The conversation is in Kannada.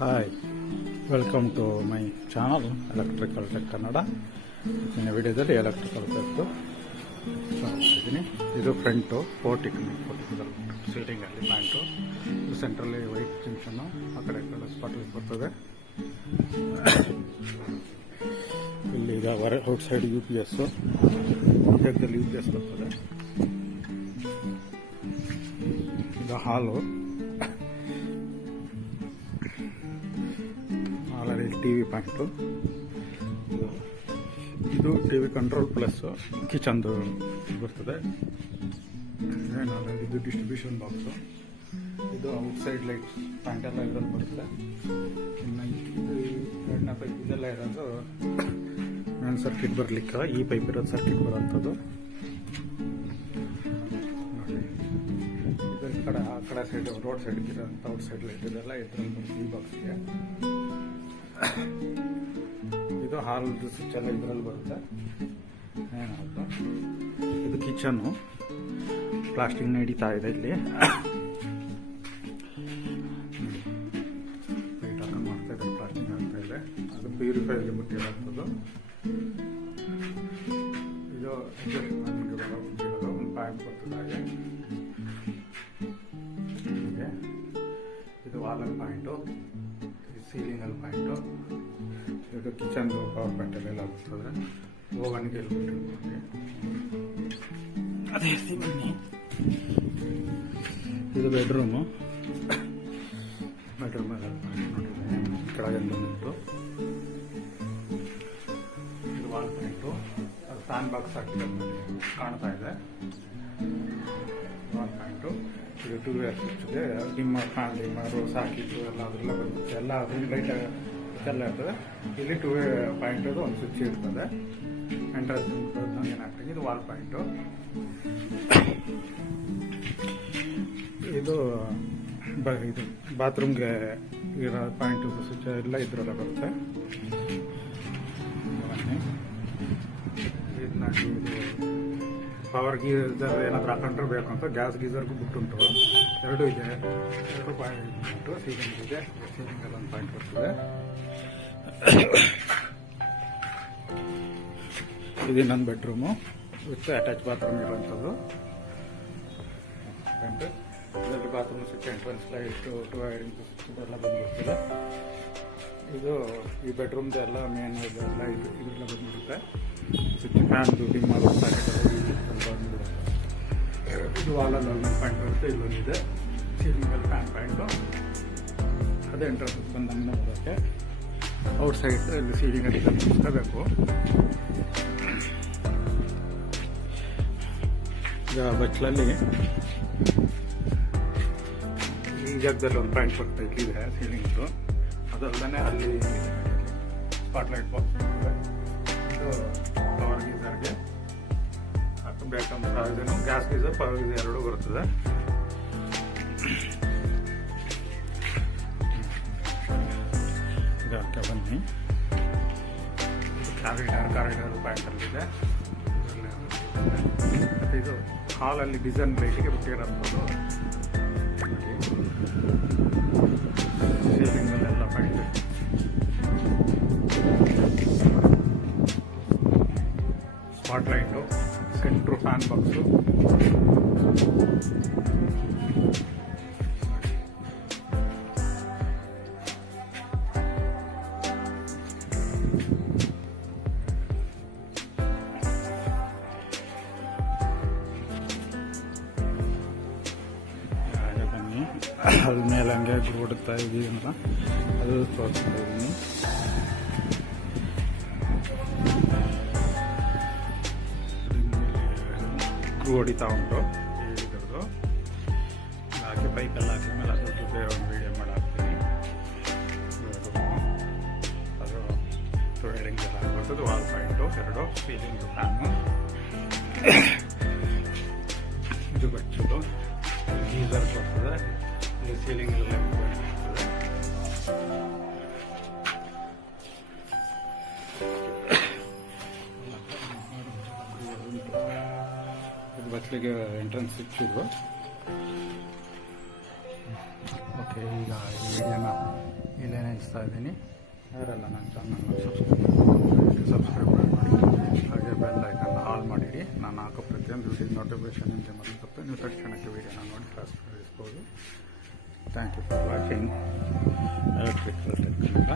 Hi, welcome to my channel electrical tech Kannada. ಇನ್ನು ವಿಡಿಯೋದಲ್ಲಿ ಎಲೆಕ್ಟ್ರಿಕಲ್ ಟೆಕ್ದು ಇದ್ದೀನಿ. ಇದು ಫ್ರಂಟು ಪೋರ್ಟಿಕ್ ಸೀಟಿಂಗಲ್ಲಿ ಪ್ಯಾಂಟು. ಇದು ಸೆಂಟ್ರಲ್ಲಿ ವೈಟ್ ಜಂಕ್ಷನ್ನು, ಆ ಕಡೆ ಸ್ಪಾಟ್ಲಿಗೆ ಬರ್ತದೆ. ಇಲ್ಲಿ ಈಗ ಔಟ್ ಸೈಡ್ UPS ಜಾಗದಲ್ಲಿ UPS ಬರ್ತದೆ. ಇದು ಹಾಲು, TV ಪಾಯಿಂಟು. ಇದು TV ಕಂಟ್ರೋಲ್ ಪ್ಲಸ್ ಕಿಚನ್ದು ಬರ್ತದೆ. ಇದು ಡಿಸ್ಟ್ರಿಬ್ಯೂಷನ್ ಬಾಕ್ಸು. ಇದು ಔಟ್ ಸೈಡ್ ಲೈಟ್ ಪ್ಯಾಂಟ್ ಎಲ್ಲ ಇದರಲ್ಲಿ ಬರುತ್ತೆ. ಇನ್ನು ಇದು ಎರಡನೇ ಪೈಪ್ ಇದೆಲ್ಲ ಇರೋದು ಮೇನ್ ಸರ್ಕಿಟ್ ಬರಲಿಕ್ಕೆ, ಈ ಪೈಪ್ ಇರೋದು ಸರ್ಕಿಟ್ ಬರೋಂಥದ್ದು. ನೋಡಿ, ಇದು ಈ ಕಡೆ ಆ ಕಡೆ ಸೈಡ್ ರೋಡ್ ಸೈಡ್ ಇರೋಂಥ ಔಟ್ ಸೈಡ್ ಲೈಟ್ ಇದೆಲ್ಲ ಇದರಲ್ಲಿ ಬರುತ್ತೆ ಈ ಬಾಕ್ಸ್ಗೆ. ಇದು ಹಾಲ್ದು ಸ್ವಿಚ್ ಎಲ್ಲ ಇದರಲ್ಲಿ ಬರುತ್ತೆ. ಏನಾದ್ರು ಇದು ಕಿಚನ್ನು, ಪ್ಲಾಸ್ಟಿಕ್ ನಡೀತಾ ಇದೆ. ಇಲ್ಲಿ ಲೈಟ್ ಆನ್ ಮಾಡ್ತಾ ಇದೆ, ಪ್ಲಾಸ್ಟಿಕ್ ಆಗ್ತಾ ಇದೆ. ಅದು ಪ್ಯೂರಿಫೈರ್ಗೆ ಬಿಟ್ಟಿರೋಂಥದ್ದು. ಇದು ಬಿಟ್ಟಿರೋದು ಒಂದು ಪಾಯಿಂಟ್ ಬರ್ತದೆ ಹಾಗೆ. ಇದು ವಾಲಲ್ಲಿ ಪಾಯಿಂಟು, ಸೀಲಿಂಗಲ್ಲಿ ಪಾಯಿಂಟು. ಇದು ಕಿಚನ್ದು ಪವರ್ ಪಾಯಿಂಟಲ್ಲೆಲ್ಲ ಬರ್ತದೆ. ಓವನ್ಗೆ ಹೇಳ್ಬಿಟ್ಟಿರ್ತೀವಿ. ಅದೇ ಬನ್ನಿ, ಇದು ಬೆಡ್ರೂಮು. ಬೆಡ್ರೂಮಲ್ಲಿ ನೋಡಿದ್ರೆ ಕೆಳಗಿಂದ ನಿಂತು ಇದು ವಾಲ್ ಪಾಯಿಂಟು. ಅದು ಫ್ಯಾನ್ ಬಾಕ್ಸ್ ಹಾಕಿರೋದು ಕಾಣ್ತಾ ಇದೆ. Wall point. ಇದು 2 ವೇ ಸ್ವಿಚ್ ಇದೆ. ಡಿಮ್ಮರ್, ಫ್ಯಾನ್ ಡಿಮ್ಮರು, ಸಾಕಿದ್ದು ಎಲ್ಲ ಅದೆಲ್ಲ ಬರುತ್ತೆ. ಎಲ್ಲ ರೂಮ್ ಲೈಟ್ ಎಲ್ಲ ಇರ್ತದೆ. ಇಲ್ಲಿ 2 ವೇ ಪಾಯಿಂಟ್ ಅದು ಒಂದು ಸ್ವಿಚ್ ಇರ್ತದೆ. ಎಂಟ್ರೆನ್ಸ್ ಏನಾಗ್ತದೆ. ಇದು ವಾಲ್ ಪಾಯಿಂಟು. ಇದು ಬಾತ್ರೂಮ್ಗೆ ಇರೋ ಪಾಯಿಂಟು ಸ್ವಿಚ್ ಎಲ್ಲ ಇದ್ರಲ್ಲ ಬರುತ್ತೆ. ಇದು ಪವರ್ ಗೀಸರ್ ಏನಾದರೂ ಹಾಕೊಂಡ್ರೆ ಬೇಕು ಅಂತ ಗ್ಯಾಸ್ ಗೀಸರ್ಗೂ ಬಿಟ್ಟುಂಟು. ಎರಡು ಇದೆ, 2 ಪಾಯಿಂಟ್ ಉಂಟು. ಸೀಲಿಂಗ್ ಇದೆ, ಸೀಲಿಂಗಲ್ಲಿ ಒಂದು ಪಾಯಿಂಟ್ ಬರ್ತದೆ. ಇದು ಇನ್ನೊಂದು ಬೆಡ್ರೂಮು ವಿತ್ ಅಟ್ಯಾಚ್ ಬಾತ್ರೂಮ್ ಇರುವಂಥದ್ದು. ಇದರಲ್ಲಿ bathroom switch, entrance light, 2 wiring switch ಇದೆಲ್ಲ ಬಂದ್ಬಿಡ್ತದೆ. ಇದು ಈ ಬೆಡ್ರೂಮ್ದು ಎಲ್ಲ ಮೇನ್ ಇದೆಲ್ಲ ಇದೆಲ್ಲ ಬಂದ್ಬಿಡುತ್ತೆ. ಸ್ವಿಚ್, ಫ್ಯಾನ್ದು, ಡಿಮ್ಮರು, ಬಂದ್ಬಿಡುತ್ತೆ. ಇದು ವಾಲಲ್ಲಿ ಒಂದು ಪಾಯಿಂಟ್ ಬರುತ್ತೆ, ಇಲ್ಲೊಂದಿದೆ. ಸೀಲಿಂಗಲ್ಲಿ ಫ್ಯಾನ್ ಪಾಯಿಂಟು. ಅದು ಎಂಟ್ರೆನ್ಸ್ ಬಂದಂಗೆ ಬರುತ್ತೆ. ಔಟ್ ಸೈಡ್ ಇಲ್ಲಿ ಸೀಲಿಂಗಲ್ಲಿ ಮುಗಿಸ್ಕೋಬೇಕು. ಈಗ ಬಚ್ಚಲಲ್ಲಿ ಈ ಜಾಗದಲ್ಲಿ ಒಂದು ಪಾಯಿಂಟ್ ಬರ್ತದೆ, ಇಲ್ಲಿದೆ ಸೀಲಿಂಗ್ದು. ಅದಲ್ಲದೆ ಅಲ್ಲಿ ಸ್ಪಾಟ್ಲೈಟ್ ಬಾಕ್ಸ್ ಬರ್ತದೆ. ಇದು ಪವರ್ ಗೀಸರ್ಗೆ ಹಾಕಬೇಕಂತ ಇದನ್ನು. ಗ್ಯಾಸ್ ಗೀಸರ್, ಪವರ್ ಗೀಸರ್ ಎರಡೂ ಬರ್ತದೆ. ಇದಕ್ಕೆ ಬನ್ನಿ. ಕಾರಿಡಾರ್ ಪಾಯಿಂಟಲ್ಲಿದೆ. ಮತ್ತು ಇದು ಹಾಲಲ್ಲಿ ಡಿಸೈನ್ ಲೈಟಿಗೆ ಬಿಟ್ಟಿರೋಂಥದ್ದು. ಸೀಲಿಂಗಲ್ಲೆಲ್ಲ point. Spot light, centre fan box. ಅದ್ರ ಮೇಲೆ ಹಂಗೆ ಹೊಡುತ್ತಾ ಇದೀವಿ ಅಂತ ಅದು ತೋರಿಸ್ತಾ ಇದ್ದೀನಿ. ಹೊಡಿತಾ ಉಂಟು ಇದ್ರದ್ದು. ಹಾಕಿ ಪೈಪೆಲ್ಲ ಹಾಕಿದ್ಮೇಲೆ ಅದ್ರ ಜೊತೆ ಒಂದು ವೀಡಿಯೋ ಮಾಡಾಕ್ತೀನಿ. ಅದು ವೈರಿಂಗ್ ಎಲ್ಲ ಬರ್ತದೆ. Wall point 2, ceiling, fan. ಇದು ಬಚ್ಚದು ಗೀಸರ್ ಬರ್ತದೆ. ಇಲ್ಲಿ ಸೀಲಿಂಗ್ ಎಲ್ಲ ಬರ್ತದೆ. ಇದು ಬಚ್ಚಲಿಗೆ ಎಂಟ್ರೆನ್ಸ್ ಸ್ವಿಚ್ ಇದು. ಓಕೆ, ಈಗ ಈ ವಿಡಿಯೋನ ಇಲ್ಲೇನೆ ತಿಳಿಸ್ತಾ ಇದ್ದೀನಿ. ಯಾರೆಲ್ಲ ನನ್ನ ಚಾನಲ್ನ ಸಬ್ಸ್ಕ್ರೈಬ್ ಮಾಡಿ, ಹಾಗೆ ಬೆಲ್ ಐಕನ್ನ ಆಲ್ ಮಾಡಿಡಿ. ನಾನು ಹಾಕೋ ಪ್ರತಿಯೊಂದು ವಿಡಿಯೋ ನೋಟಿಫಿಕೇಶನ್ ನಿಮಗೆ ಮೊದಲು ತಪ್ಪೆ ನೀವು ತಕ್ಷಣಕ್ಕೆ ವೀಡಿಯೋನ ನೋಡಿ ಸಬ್ಸ್ಕ್ರೈಬಿಸ್ಬೋದು. Thank you for watching electrical tech Kannada.